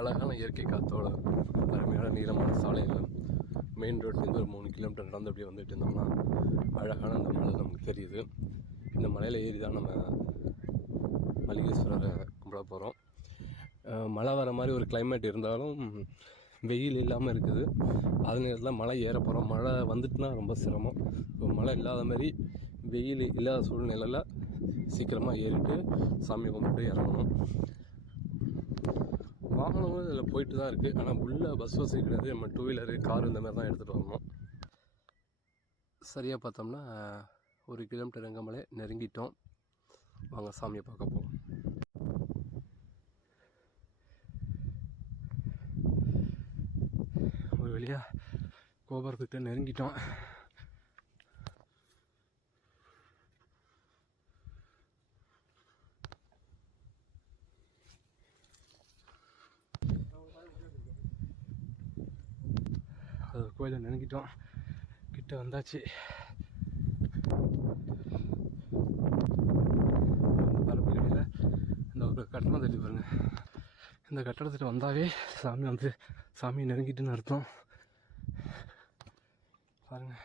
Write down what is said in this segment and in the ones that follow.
அழகான இயற்கை காற்றோட அருமையான நீளமான சாலையில் மெயின் ரோட்லேருந்து ஒரு 3 கிலோமீட்டர் நடந்து அப்படியே வந்துட்டு இருந்தோம்னா அழகான அந்த மலை நமக்கு தெரியுது. இந்த மலையில் ஏறி தான் நம்ம மல்லிகேஸ்வரரை கும்பிட போகிறோம். மழை வர மாதிரி ஒரு கிளைமேட் இருந்தாலும் வெயில் இல்லாமல் இருக்குது. அது நேரத்தில் மலை ஏற போகிறோம். மழை வந்துட்டுனா ரொம்ப சிரமம். இப்போ மழை இல்லாத மாதிரி வெயில் இல்லாத சூழ்நிலையில் சீக்கிரமாக ஏறிட்டு சாமி கும்பிட்டு இறங்கணும். வாகனமும் இதில் போயிட்டு தான் இருக்குது. ஆனால் உள்ள பஸ் வசதி கிடையாது. நம்ம 2 வீலரு கார் இந்த மாதிரி தான் எடுத்துகிட்டு வரணும். சரியாக பார்த்தோம்னா 1 கிலோமீட்டர் ரங்கமலை நெருங்கிட்டோம். வாங்க சாமியை பார்க்க போவோம். ஒரு வழியாக கோபுரத்துக்கிட்ட நெருங்கிட்டோம். கோயிலை நெருங்கிட்டோம். கிட்ட வந்தாச்சு. பரப்புகளில் இந்த ஒரு கட்டணம் தள்ளி பாருங்க. இந்த கட்டடத்திட்ட வந்தாவே சாமி நெருங்கிட்டுன்னு அர்த்தம். பாருங்க.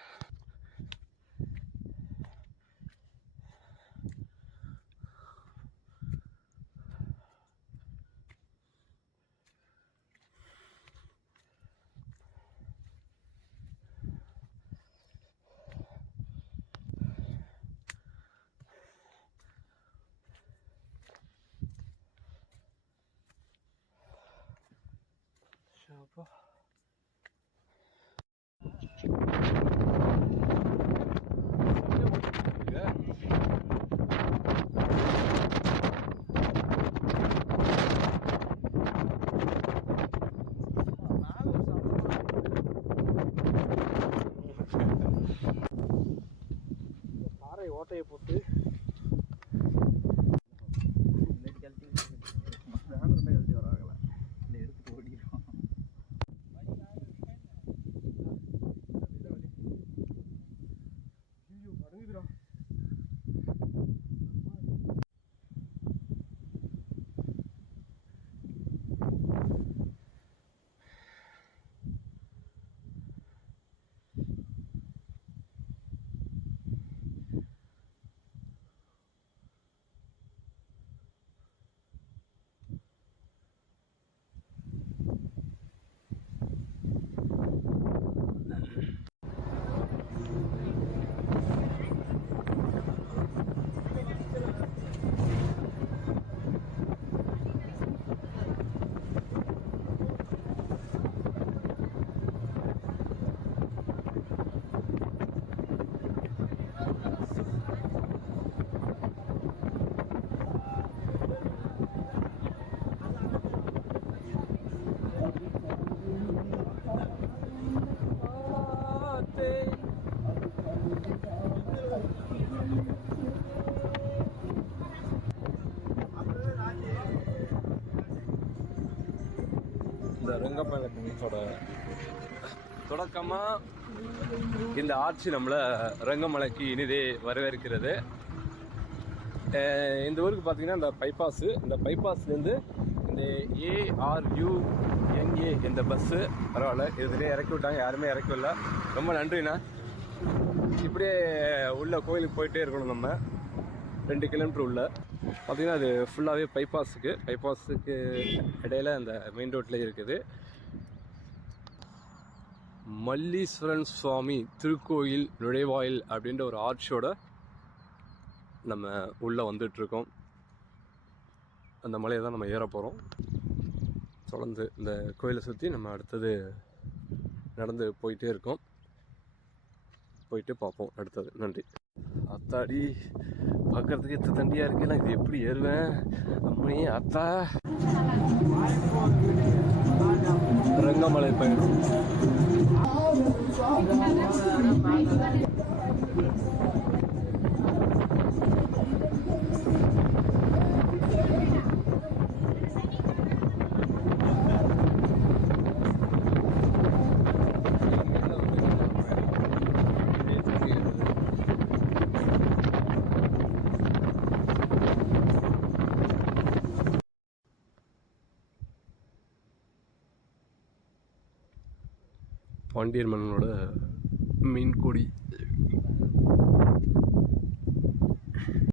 அப்போ பாறை ஓட்டையை போட்டு இந்த ரங்கமலை கோயிலோட தொடக்கமாக இந்த ஆட்சி நம்மளை ரங்கமலைக்கு இனிதே வரவேற்கிறது. இந்த ஊருக்கு பார்த்தீங்கன்னா இந்த பைபாஸ்லேருந்து இந்த ARUNA இந்த பஸ்ஸு பரவாயில்ல, இதுலேயே இறக்கி விட்டாங்க. யாருமே இறக்கி விடல. ரொம்ப நன்றிண்ணா. இப்படியே உள்ள கோயிலுக்கு போயிட்டே இருக்கணும். நம்ம 2 கிலோமீட்டர் உள்ள பார்த்திங்கன்னா அது ஃபுல்லாகவே பைபாஸுக்கு இடையில அந்த மெயின் ரோட்லேயே இருக்குது. மல்லீஸ்வரன் சுவாமி திருக்கோயில் நுழைவாயில் அப்படின்ற ஒரு ஆர்ச்சோட நம்ம உள்ளே வந்துட்டுருக்கோம். அந்த மலையை தான் நம்ம ஏற போகிறோம். தொடர்ந்து இந்த கோயிலை சுற்றி நம்ம அடுத்தது நடந்து போயிட்டே இருக்கோம். போயிட்டு பார்ப்போம் அடுத்தது. நன்றி. அத்தாடி, பார்க்கறதுக்கு எத்த தண்டியாக இருக்கு. நான் இது எப்படி ஏறுவேன்? அம்மனி அத்தா. ரங்கமலை பயணம். பாண்டியர் மன்னனோட மீன் கொடி.